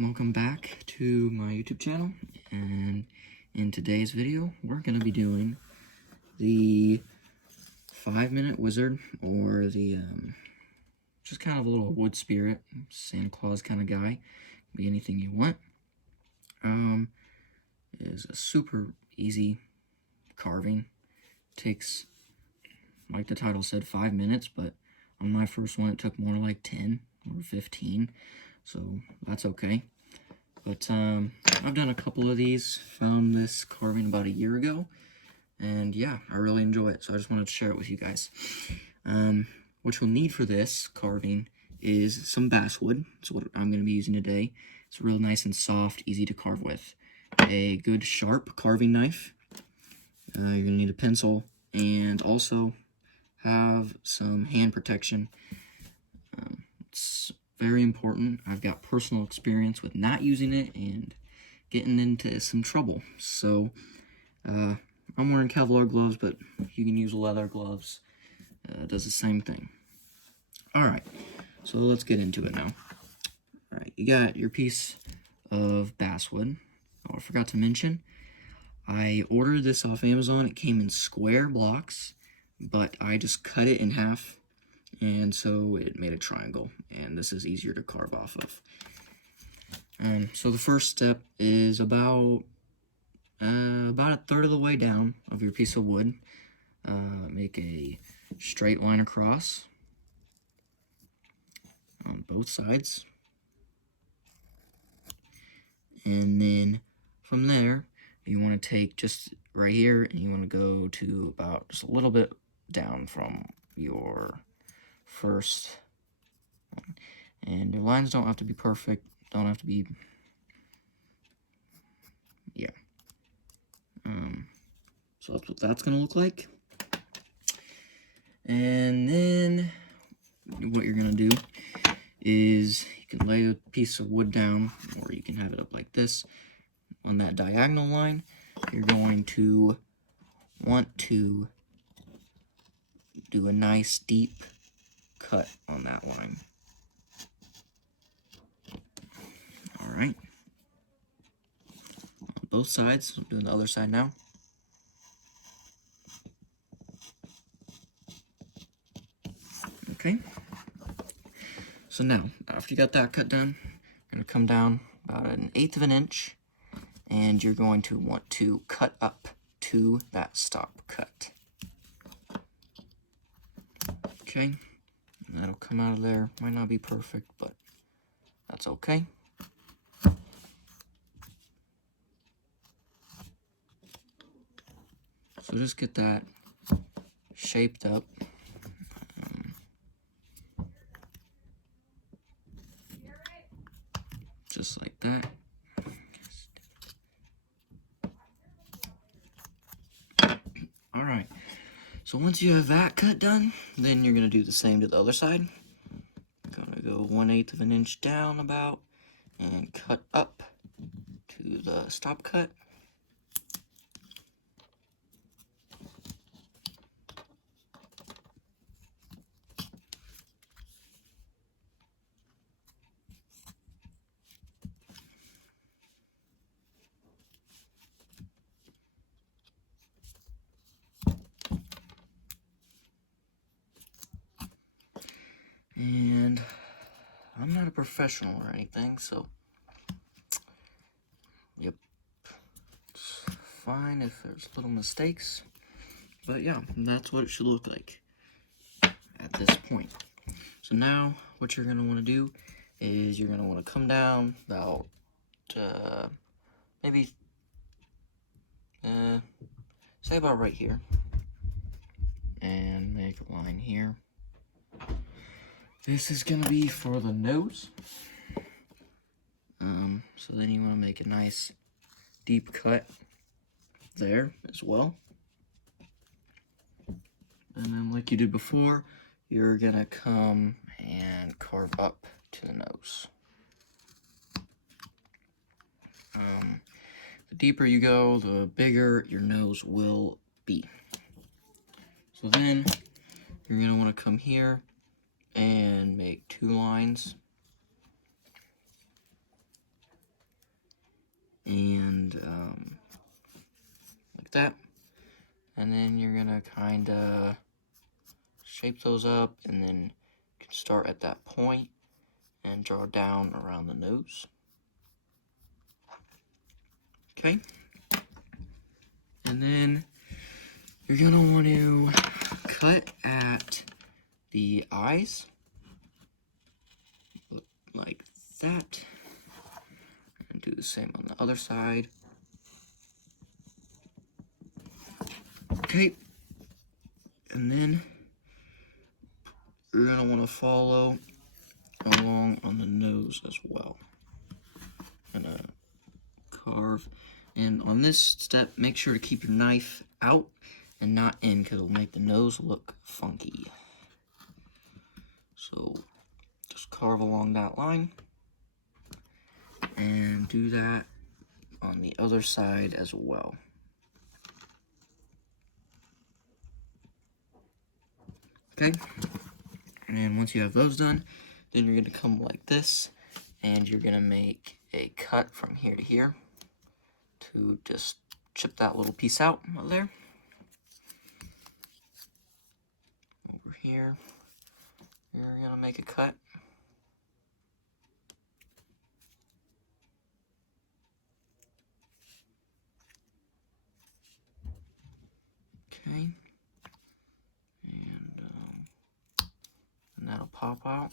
welcome back to my YouTube channel, and in today's video we're going to be doing the 5-minute wizard, or the just kind of a little wood spirit, Santa Claus kind of guy. Be anything you want. Is a super easy carving. Takes, like the title said, 5 minutes, but on my first one it took more like 10 or 15. So that's okay. But I've done a couple of these, found this carving about a year ago, and yeah, I really enjoy it, so I just wanted to share it with you guys. What you'll need for this carving is some basswood. That's what I'm going to be using today. It's real nice and soft, easy to carve with. A good sharp carving knife. You're going to need a pencil, and also have some hand protection. It's very important. I've got personal experience with not using it and getting into some trouble. So I'm wearing Kevlar gloves, but you can use leather gloves. It does the same thing. Alright, so let's get into it now. Alright, you got your piece of basswood. Oh, I forgot to mention, I ordered this off Amazon. It came in square blocks, but I just cut it in half, and so it made a triangle, and this is easier to carve off of. So the first step is about a third of the way down of your piece of wood. Make a straight line across on both sides, and then from there you want to take just right here, and you want to go to about just a little bit down from your first one. And your lines don't have to be perfect, don't have to be, yeah. So that's what that's going to look like. And then what you're going to do is you can lay a piece of wood down, or you can have it up like this on that diagonal line. You're going to want to do a nice deep cut on that line. Alright. On both sides. I'm doing the other side now. Okay. So now, after you got that cut done, you're going to come down about 1/8 of an inch, and you're going to want to cut up to that stop cut. Okay. And that'll come out of there. Might not be perfect, but that's okay. So just get that shaped up. Just like that. Alright, so once you have that cut done, then you're going to do the same to the other side. Going to go 1/8 of an inch down about, and cut up to the stop cut. And I'm not a professional or anything, so yep, it's fine if there's little mistakes. But yeah, that's what it should look like at this point. So now what you're going to want to do is you're going to want to come down about maybe say about right here, and make a line here. This is going to be for the nose. So then you want to make a nice deep cut there as well. And then like you did before, you're going to come and carve up to the nose. The deeper you go, the bigger your nose will be. So then you're going to want to come here and make 2 lines. like that. And then you're gonna kind of shape those up, and then you can start at that point and draw down around the nose. Okay. And then you're gonna want to cut at the eyes like that, and do the same on the other side. Okay, and then you're gonna want to follow along on the nose as well. Gonna carve, and on this step, make sure to keep your knife out and not in, because it'll make the nose look funky. So just carve along that line, and do that on the other side as well. Okay, and once you have those done, then you're going to come like this, and you're going to make a cut from here to here to just chip that little piece out there. Over here, you're going to make a cut. Okay, and that'll pop out.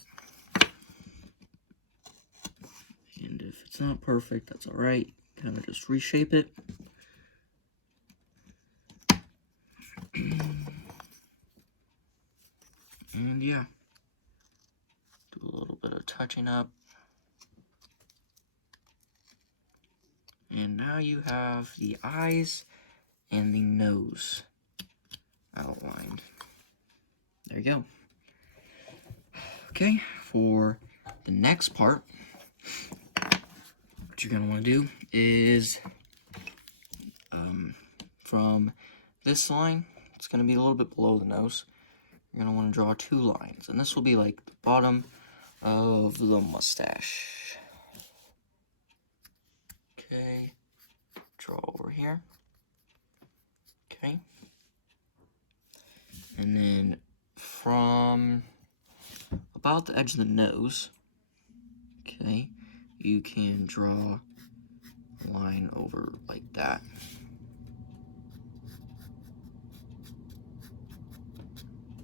And if it's not perfect, that's alright. Kind of just reshape it. And yeah, do a little bit of touching up. And now you have the eyes and the nose outlined. There you go. Okay, for the next part, what you're gonna want to do is from this line, it's gonna be a little bit below the nose. You're gonna want to draw 2 lines, and this will be like the bottom of the mustache. Okay, draw over here. Okay, and then from about the edge of the nose, okay, you can draw a line over like that.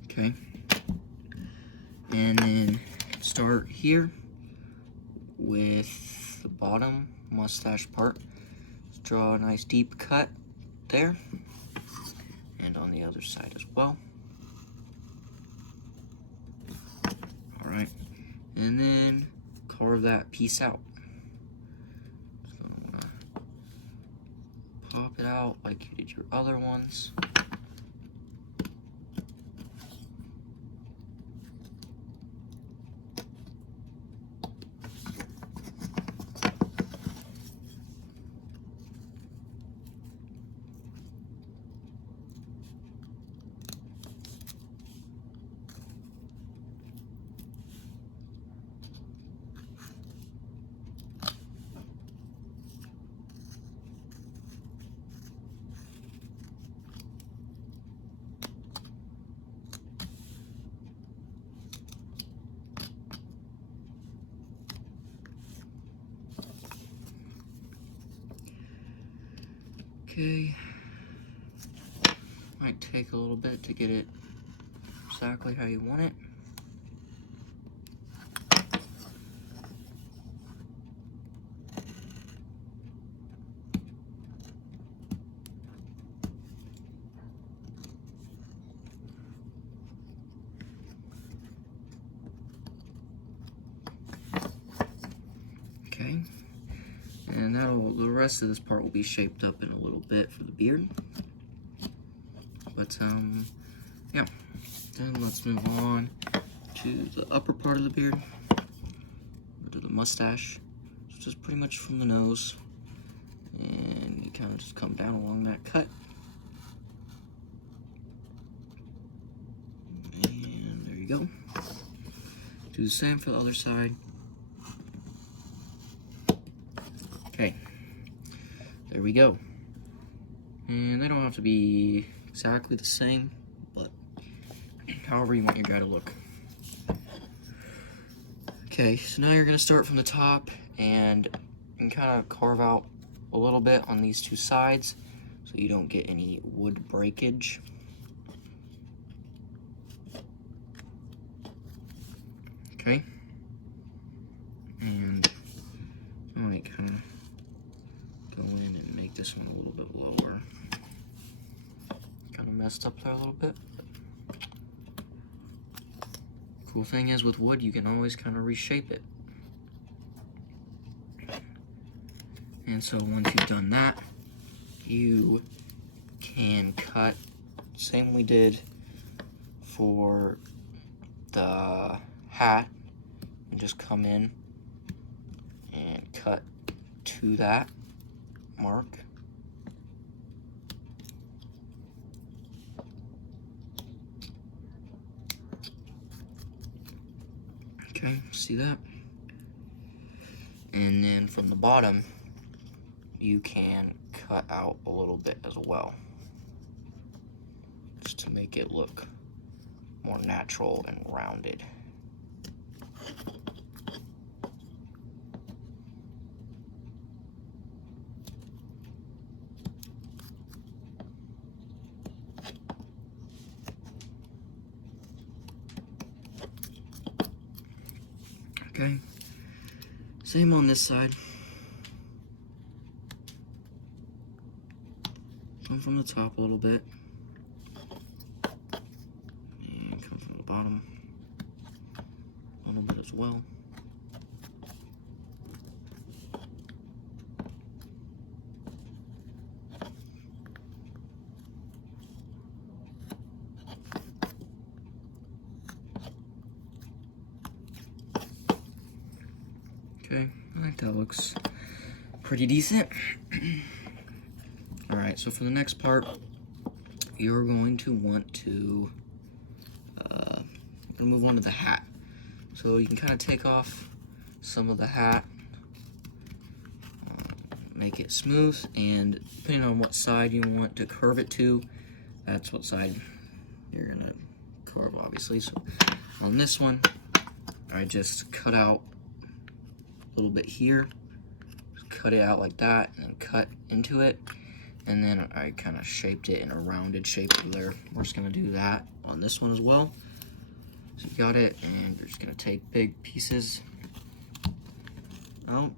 Okay, and then start here with the bottom mustache part. Just draw a nice deep cut there, and on the other side as well. Alright, and then carve that piece out. Just gonna wanna pop it out like you did your other ones. Okay, might take a little bit to get it exactly how you want it. Okay, and the rest of this part will be shaped up in a little bit for the beard. But yeah, then let's move on to the upper part of the beard, or to the mustache. So just pretty much from the nose, and you kind of just come down along that cut. And there you go. Do the same for the other side. Okay, there we go. And they don't have to be exactly the same, but however you want your guy to look. Okay, so now you're gonna start from the top and kind of carve out a little bit on these two sides so you don't get any wood breakage. Okay, and I might kind of go in and make this one a little bit lower. Kind of messed up there a little bit. Cool thing is with wood, you can always kind of reshape it. And so once you've done that, you can cut, same we did for the hat, and just come in and cut to that mark. Okay, see that? And then from the bottom, you can cut out a little bit as well, just to make it look more natural and rounded. Okay, same on this side. Come from the top a little bit, and come from the bottom a little bit as well. Okay, I think that looks pretty decent. Alright, so for the next part, you're going to want to move on to the hat. So you can kind of take off some of the hat, make it smooth, and depending on what side you want to curve it to, that's what side you're gonna curve, obviously. So on this one, I just cut out a little bit here, just cut it out like that, and cut into it, and then I kind of shaped it in a rounded shape over there. We're just gonna do that on this one as well. So you got it, and you're just gonna take big pieces out.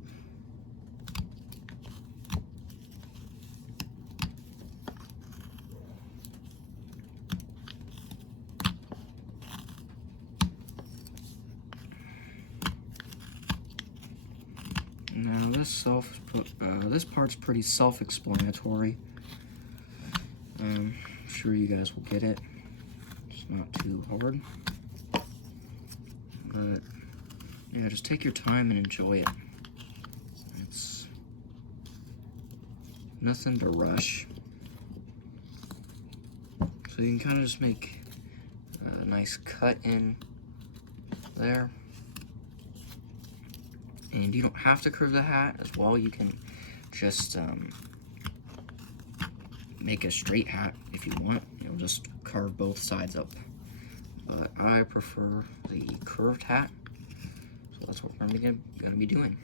Now this part's pretty self-explanatory. I'm sure you guys will get it. It's not too hard. But yeah, just take your time and enjoy it. It's nothing to rush. So you can kind of just make a nice cut in there. And you don't have to curve the hat as well. You can just make a straight hat if you want. You'll just carve both sides up. But I prefer the curved hat, so that's what we're gonna be doing.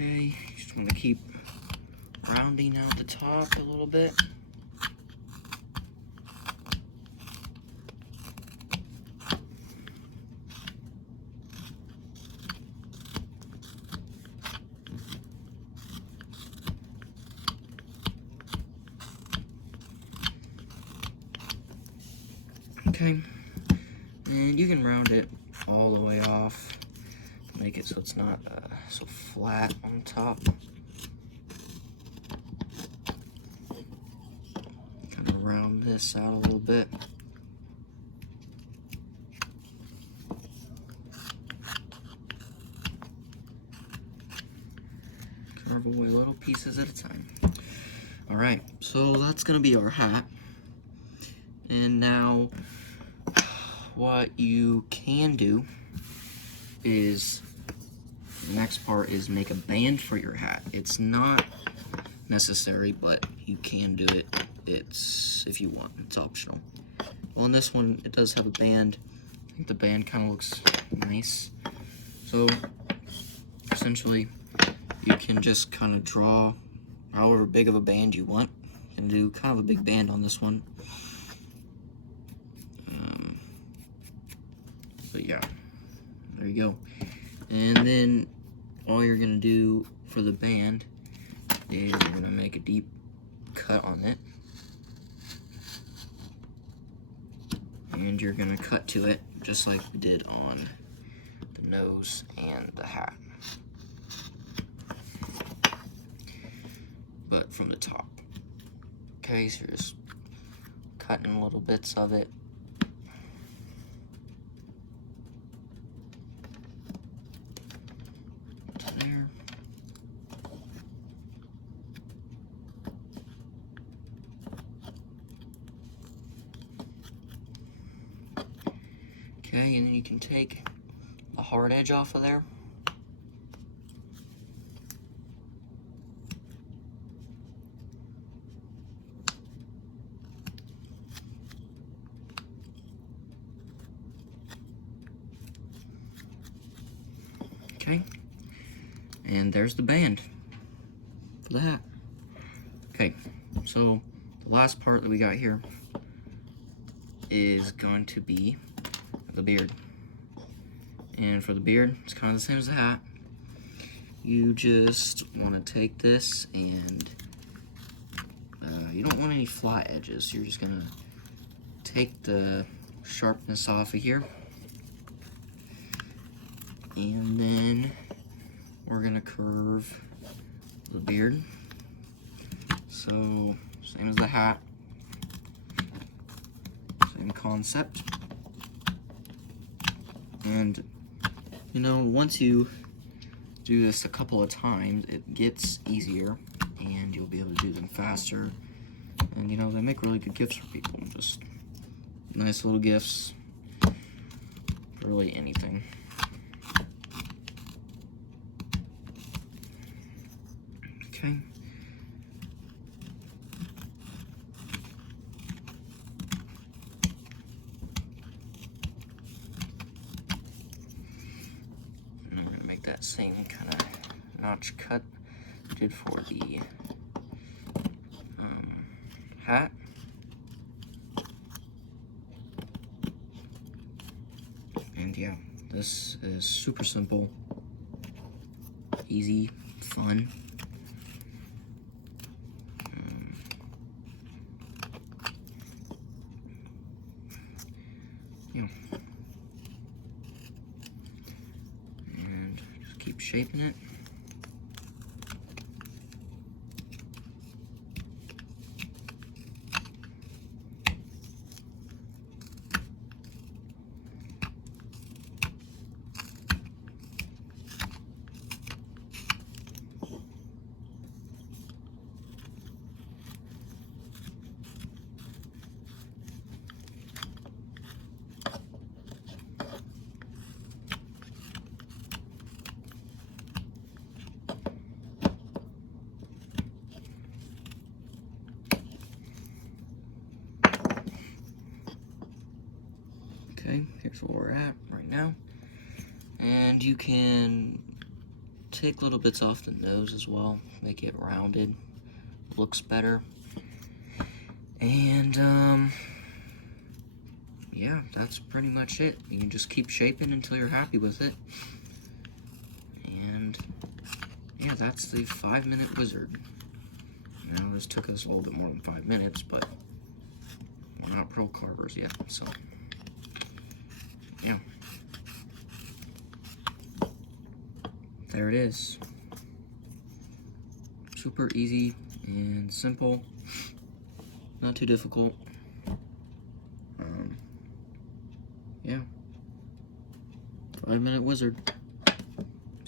Okay, just want to keep rounding out the top a little bit. Okay, and you can round it all the way off, make it so it's not so flat on top. Kind of round this out a little bit. Carve away little pieces at a time. Alright, so that's gonna be our hat. And now, what you can do is, the next part is make a band for your hat. It's not necessary, but you can do it. It's, if you want, it's optional. Well, in this one, it does have a band. I think the band kind of looks nice. So, essentially, you can just kind of draw however big of a band you want. You can do kind of a big band on this one. But yeah, there you go. And then all you're gonna do for the band is you're gonna make a deep cut on it. And you're gonna cut to it just like we did on the nose and the hat. But from the top. Okay, so you're just cutting little bits of it. To there. Okay, and then you can take the hard edge off of there. Okay, and there's the band for the hat. Okay, so the last part that we got here is going to be the beard. And for the beard, it's kind of the same as the hat. You just want to take this and you don't want any flat edges. You're just gonna take the sharpness off of here, and then we're gonna curve the beard. So same as the hat, same concept. And you know, once you do this a couple of times, it gets easier and you'll be able to do them faster. And you know, they make really good gifts for people. Just nice little gifts for really anything. Okay. And I'm gonna make that same kind of notch cut I did for the hat. And yeah, this is super simple, easy, fun. Yeah. And just keep shaping it. Okay, here's where we're at right now. And you can take little bits off the nose as well, make it rounded, looks better. And yeah, that's pretty much it. You can just keep shaping until you're happy with it. And yeah, that's the 5-minute wizard. Now this took us a little bit more than 5 minutes, but we're not pro carvers yet, so yeah. There it is. Super easy and simple. Not too difficult. Yeah. 5-minute wizard.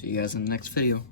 See you guys in the next video.